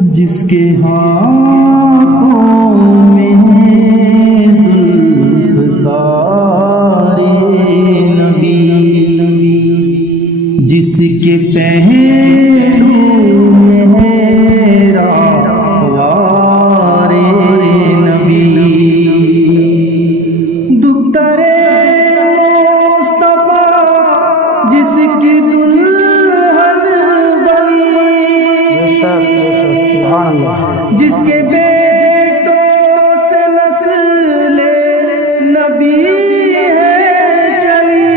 جس کے ہاتھوں میں زلفکار نبی، جس کے پہلو میں راہوار نبی، دختر مصطفیٰ جس کی دلہن بنی، جس کے بیٹوں سے نسل نبی ہے چلی،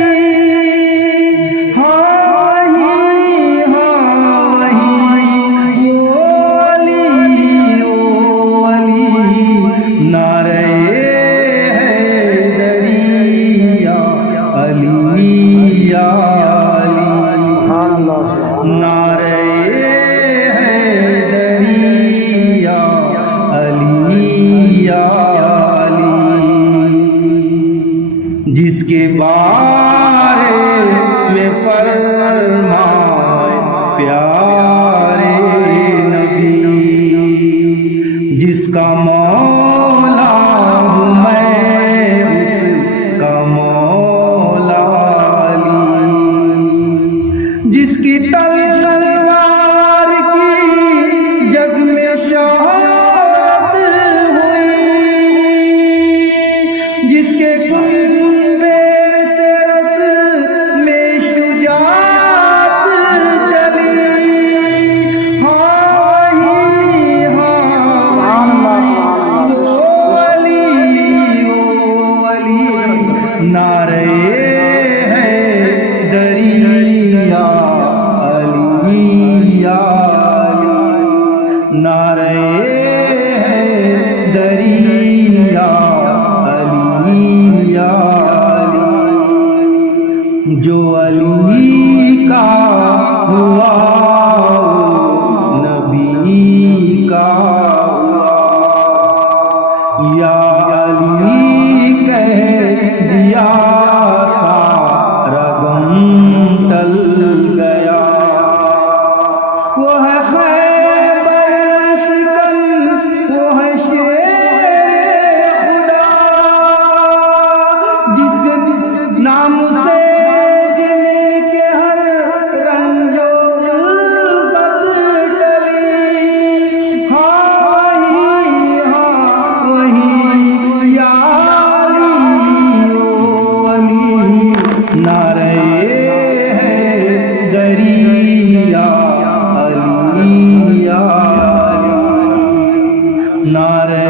ہاں ہی وہ علی نعرہ حیدری یا علی یا علی، نعرہ جس کے بارے میں فرمائے پیارے نبی، جس کا مولا ہوں میں اس کا مولا علی، جس کی تلوار کی جگ میں شہادت ہوئی، جس کے نعرہ حیدری یا علی یا علی، نعرہ حیدری یا علی یا علی، جو علی کا ہوا نبی کا ہوا، یا علی کہہ دیا سارا غم ٹل گیا، وہ ہے خیبر شکن، وہ ہے شیر خدا، جس کے نام سے جن کے ہر رنج و غربت ٹلی، نعرہ حیدری یا علی یا علی، نعرہ